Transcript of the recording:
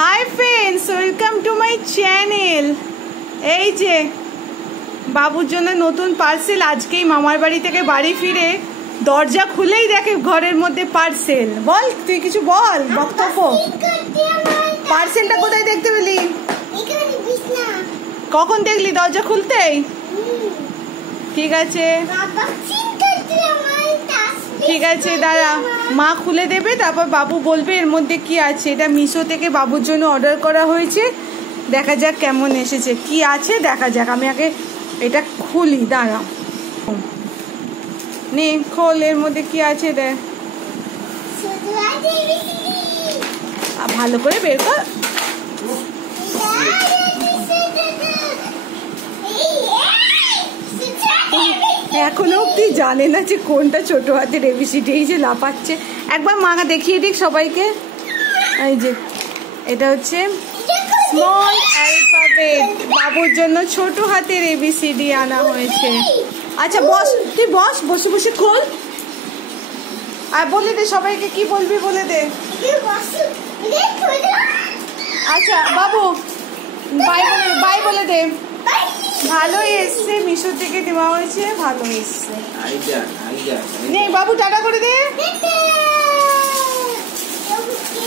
Hi friends, welcome to my channel. এই যে বাবুর জন্য নতুন পার্সেল। আজকেই মামার বাড়ি থেকে বাড়ি ফিরে দরজা খুলেই দেখে ঘরের মধ্যে পার্সেল। বল, তুই কিছু বল বক্তব্য। পার্সেলটা কোথায় দেখতে পেলি? কখন দেখলি? দরজা খুলতেই? ঠিক আছে ঠিক আছে, দাঁড়া, মা খুলে দেবে, তারপর বাবু বলবে এর মধ্যে কি আছে। এটা মিশো থেকে বাবুর জন্য অর্ডার করা হয়েছে। দেখা যাক কেমন এসেছে, কি আছে দেখা যাক। আমি আগে এটা খুলি, দাঁড়া। নে খোল, এর মধ্যে কি আছে দেখ, ভালো করে বের কর। এখনো অব্দি জানে না যে কোনটা ছোট হাতের এবিসিডি। এই যে লাফাচ্ছে, একবার মা দেখিয়ে দিক সবাইকে। এই যে এটা হচ্ছে স্মল অ্যালফাবেট, বাবুর জন্য ছোট হাতের এবিসিডি আনা হয়েছে। আচ্ছা বস, তুই বস, বসে বসে খোল আর বলে দে সবাইকে, কি বলবি বলে দে। আচ্ছা বাবু বাই বলে দে। ভালোই এসছে, মিশো থেকে দেওয়া হয়েছে, ভালো এসছে। নেই বাবু, টাটা করে দে।